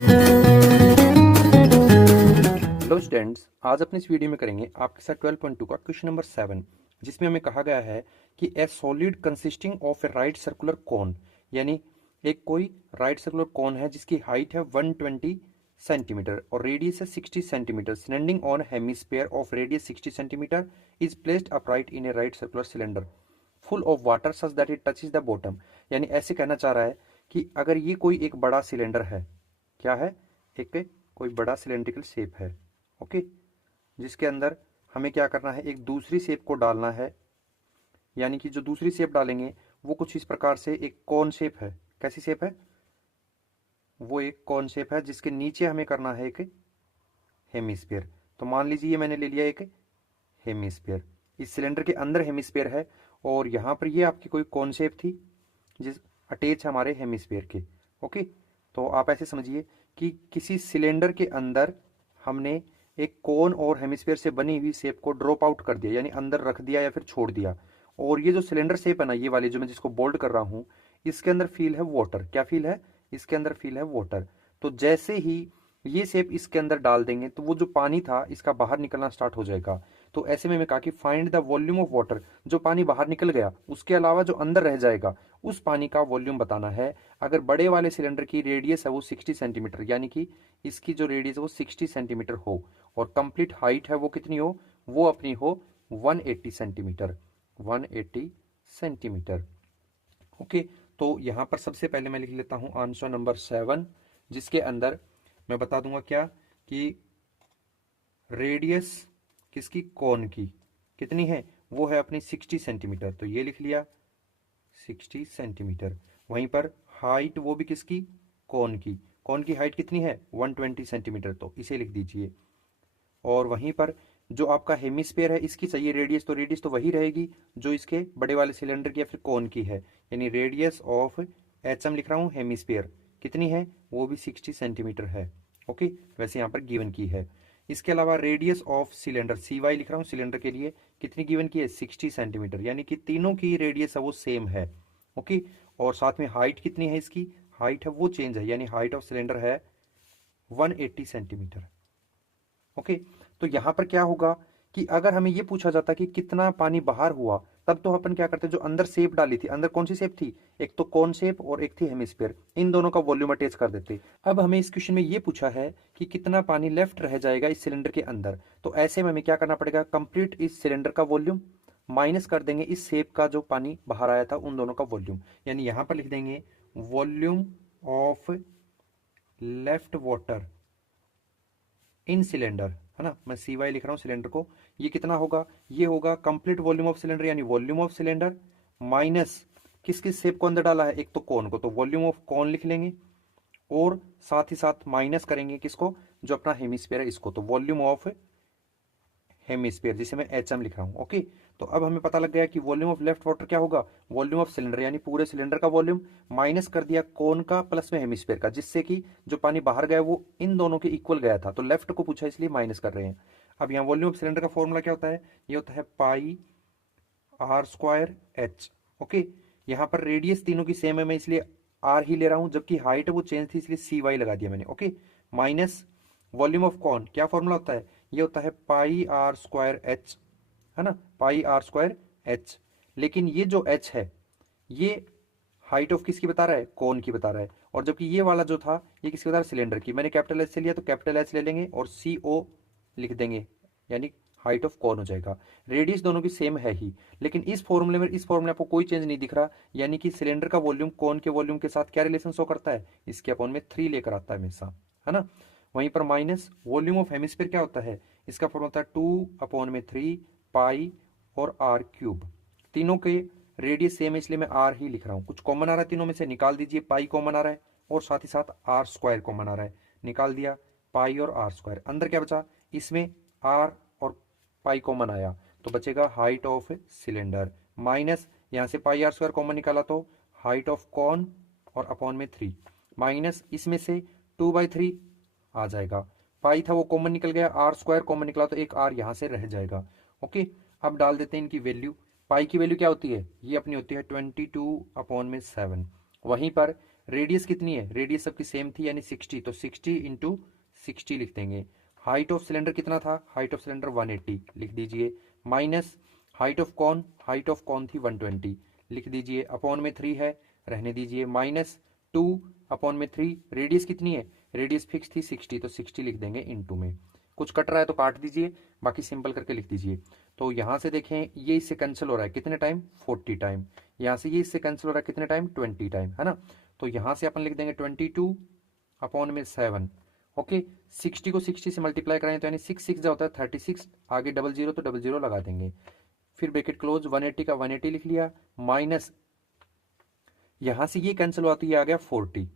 Hello students, आज अपने इस वीडियो में करेंगे आपके साथ 12.2 का क्वेश्चन नंबर 7, जिसमें हमें कहा गया है कि ए solid consisting of A right circular cone, यानी एक कोई राइट सर्कुलर कोन है जिसकी हाइट है 120 सेंटीमीटर और रेडियस है 60 centimetre, standing on hemisphere of radius 60 centimetre, is placed upright in A right circular cylinder full of water such that it touches the bottom. यानी ऐसे कहना चाह रहा है कि अगर ये कोई एक बड़ा सिलेंडर है, क्या है, एक कोई बड़ा सिलेंड्रिकल शेप है, ओके, जिसके अंदर हमें क्या करना है, एक दूसरी शेप को डालना है। यानी कि जो दूसरी शेप डालेंगे वो कुछ इस प्रकार से एक कॉन शेप है। कैसी शेप है? वो एक कॉन शेप है जिसके नीचे हमें करना है एक हेमिस्फीयर। तो मान लीजिए ये मैंने ले लिया एक हेमिस्फीयर, इस सिलेंडर के अंदर हेमिस्फीयर है और यहाँ पर ये आपकी कोई कॉन शेप थी जिस अटैच है हमारे हेमिस्फीयर के। ओके, तो आप ऐसे समझिए कि किसी सिलेंडर के अंदर हमने एक कोन और हेमिस्फीयर से बनी हुई शेप को ड्रॉप आउट कर दिया, यानी अंदर रख दिया या फिर छोड़ दिया। और ये जो सिलेंडर शेप है ना, ये वाली जो मैं जिसको बोल्ड कर रहा हूं, इसके अंदर फील है वाटर। क्या फील है? इसके अंदर फील है वाटर। तो जैसे ही ये शेप इसके अंदर डाल देंगे तो वो जो पानी था इसका बाहर निकलना स्टार्ट हो जाएगा। तो ऐसे में मैं कहा कि find the volume of water, जो पानी बाहर निकल गया उसके अलावा जो अंदर रह जाएगा उस पानी का वॉल्यूम बताना है। अगर बड़े वाले सिलेंडर की रेडियस है वो 60 सेंटीमीटर, यानी कि इसकी जो रेडियस है वो 60 सेंटीमीटर हो और कंप्लीट हाइट है वो कितनी हो, वो अपनी हो 180 सेंटीमीटर, 180 सेंटीमीटर। ओके, तो यहां पर सबसे पहले मैं लिख लेता हूं आंसर नंबर 7, जिसके अंदर मैं बता दूंगा क्या कि रेडियस किसकी, कोन की कितनी है, वो है अपनी 60 सेंटीमीटर। तो ये लिख लिया 60 सेंटीमीटर। वहीं पर हाइट वो भी किसकी, कोन की। कोन की हाइट कितनी है 120 सेंटीमीटर, तो इसे लिख दीजिए। और वहीं पर जो आपका हेमिस्फीयर है इसकी चाहिए रेडियस, तो रेडियस तो वही रहेगी जो इसके बड़े वाले सिलेंडर की या फिर कोन की है, यानी रेडियस ऑफ एच एम लिख रहा हूं हेमिस्फीयर कितनी है, वो भी 60 सेंटीमीटर है। ओके, वैसे यहाँ पर गिवन की है। इसके अलावा radius of cylinder C Y लिख रहा हूँ सिलेंडर के लिए, कितनी गिवन की है 60 सेंटीमीटर, यानी कि तीनों की रेडियस है वो सेम है। ओके, और साथ में हाइट कितनी है इसकी, हाइट है वो चेंज है, यानी हाइट ऑफ सिलेंडर है 180 सेंटीमीटर। ओके, तो यहां पर क्या होगा कि अगर हमें यह पूछा जाता कि कितना पानी बाहर हुआ, तब तो अपन क्या करते, जो अंदर शेप डाली थी, अंदर कौन सी शेप थी, एक तो कॉन शेप और एक थी हेमिस्फीयर, इन दोनों का वॉल्यूम अटैच कर देते। अब हमें इस क्वेश्चन में यह पूछा है कि कितना पानी लेफ्ट रह जाएगा इस सिलेंडर के अंदर। तो ऐसे में हमें क्या करना पड़ेगा, कंप्लीट इस सिलेंडर का वॉल्यूम माइनस कर देंगे इस शेप का जो पानी बाहर आया था उन दोनों का वॉल्यूम, यानी यहां पर लिख देंगे volume of left water in cylinder, है ना, मैं सी वाई लिख रहा हूं सिलेंडर को। ये कितना होगा, ये होगा कंप्लीट वॉल्यूम ऑफ सिलेंडर, यानी वॉल्यूम ऑफ सिलेंडर माइनस किस किस शेप को अंदर डाला है, एक तो कोन को, तो वॉल्यूम ऑफ कोन लिख लेंगे और साथ ही साथ माइनस करेंगे किसको, जो अपना हेमिस्फीयर है इसको, तो वॉल्यूम ऑफ हेमिस्फीयर जिसे मैं एच एम लिख रहा हूं। ओके, तो अब हमें पता लग गया कि वॉल्यूम ऑफ लेफ्ट वाटर क्या होगा, वॉल्यूम ऑफ सिलेंडर, यानी पूरे सिलेंडर का वॉल्यूम माइनस कर दिया कोन का प्लस में हेमिस्फीयर का, जिससे कि जो पानी बाहर गया वो इन दोनों के इक्वल गया था, तो लेफ्ट को पूछा इसलिए माइनस कर रहे हैं। अब यहाँ वॉल्यूम ऑफ सिलेंडर का फॉर्मूला क्या होता है, ये होता है पाई आर स्क्वायर एच। ओके, यहाँ पर रेडियस तीनों की सेम है, मैं इसलिए आर ही ले रहा हूं, जबकि हाइट वो चेंज थी इसलिए सी वाई लगा दिया मैंने। Okay, minus volume of cone, क्या फॉर्मूला होता है, ये होता है पाई आर स्क्वायर एच, है ना, पाई आर स्क्वायर एच। लेकिन ये जो एच है ये हाइट ऑफ किसकी बता रहा है, कोन की बता रहा है, और जबकि ये वाला जो था ये किसकी बता रहा है, सिलेंडर की। मैंने कैपिटल एच से लिया तो कैपिटल एच ले लेंगे और सी ओ लिख देंगे, यानी हाइट ऑफ कॉन हो जाएगा। रेडियस दोनों की सेम है ही, लेकिन इस फॉर्मूले में, इस फॉर्मूले आपको कोई चेंज नहीं दिख रहा, यानी कि सिलेंडर का वॉल्यूम कॉन के वॉल्यूम के साथ क्या रिलेशन शो करता है, इसके अपॉन में 3 लेकर आता है हमेशा, है ना। वहीं पर माइनस वॉल्यूम ऑफ हेमिस्फीयर क्या होता है, इसका फॉर्मूला होता है 2/3 पाई और आर क्यूब। तीनों के रेडियस सेम है इसलिए मैं आर ही लिख रहा हूं। कुछ कॉमन आ रहा है तीनों में से, निकाल दीजिए, पाई कॉमन आ रहा है और साथ ही साथ आर स्क्वायर कॉमन आ रहा है, निकाल दिया पाई और आर स्क्वायर। अंदर क्या बचा, इसमें आर और पाई कॉमन आया तो बचेगा हाइट ऑफ सिलेंडर, माइनस यहां से पाई आर स्क्वायर कॉमन निकाला तो हाइट ऑफ कॉन और अपॉन में 3, माइनस इसमें से 2/3 आ जाएगा, पाई था वो कॉमन निकल गया, आर स्क्वायर कॉमन निकला तो एक आर यहां से रह जाएगा। ओके, अब डाल देते हैं इनकी वैल्यू। पाई की वैल्यू क्या होती है, ये अपनी होती है 22/7। वहीं पर रेडियस कितनी है, रेडियस सबकी सेम थी यानी 60, तो 60 इंटू 60 लिख देंगे। हाइट ऑफ सिलेंडर कितना था, हाइट ऑफ सिलेंडर 180 लिख दीजिए, minus height of cone, height of cone थी 120 लिख दीजिए, अपॉन में 3 है रहने दीजिए, माइनस 2 अपॉन में 3, रेडियस कितनी है, रेडियस फिक्स थी 60, तो 60 लिख देंगे इनटू में। कुछ कट रहा है तो काट दीजिए, बाकी सिंपल करके लिख दीजिए। तो यहाँ से देखें ये इससे कैंसिल हो रहा है कितने टाइम, 40 टाइम। यहाँ से ये इससे कैंसिल हो रहा है कितने टाइम, 20 टाइम, है ना। तो यहाँ से अपन लिख देंगे 22 अपॉन में 7। ओके, 60 को 60 से मल्टीप्लाई कराएं तो यानी 6 6 जो होता है 36, आगे डबल जीरो तो डबल जीरो लगा देंगे, फिर ब्रैकेट क्लोज, 180 का 180 लिख लिया, माइनस यहां से ये कैंसिल हुआ तो ये आ गया 40,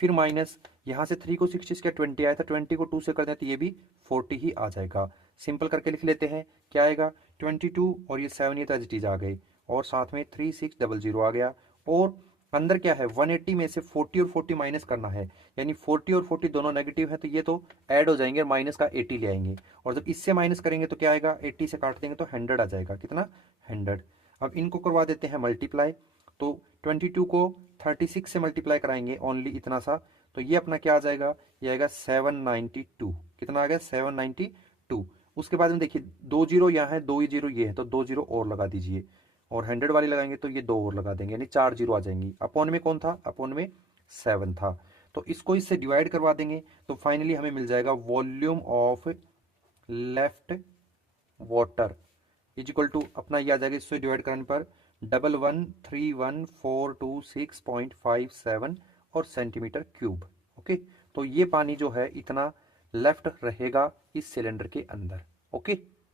फिर माइनस यहां से 3 को 60 का 20 आया था, 20 को 2 से कर दें तो ये भी 40 ही आ जाएगा। सिंपल करके लिख लेते हैं, क्या आएगा 22 और ये 7 ये तो एज इट इज आ गए, और साथ में 3600 आ गया, और अंदर क्या है 180 में से 40 और 40 माइनस करना है, यानी 40 और 40 दोनों नेगेटिव है तो ये तो ऐड हो जाएंगे, माइनस का 80 ले आएंगे, और जब इससे माइनस करेंगे तो क्या आएगा 80 से काट देंगे तो 100 आ जाएगा, कितना 100। अब इनको करवा देते हैं मल्टीप्लाई, तो 22 को 36 से मल्टीप्लाई कराएंगे ओनली इतना सा, तो ये अपना क्या आ जाएगा, ये आएगा 792, कितना आ गया 792। उसके बाद में देखिए 2 जीरो यहाँ है, 2 ही जीरो ये है, तो 2 जीरो और लगा दीजिए, और 100 वाली लगाएंगे तो ये 2 और लगा देंगे, यानी 4 जीरो आ जाएंगी। अपॉन में कौन था, अपॉन में 7 था, तो इसको इससे डिवाइड करवा देंगे, तो फाइनली हमें मिल जाएगा volume of left water is equal to अपना ये आ जाएगा, इससे डिवाइड करने पर 11314266.57 और सेंटीमीटर क्यूब। ओके, तो ये पानी जो है इतना लेफ्ट रहेगा इस सिलेंडर के अंदर। ओके।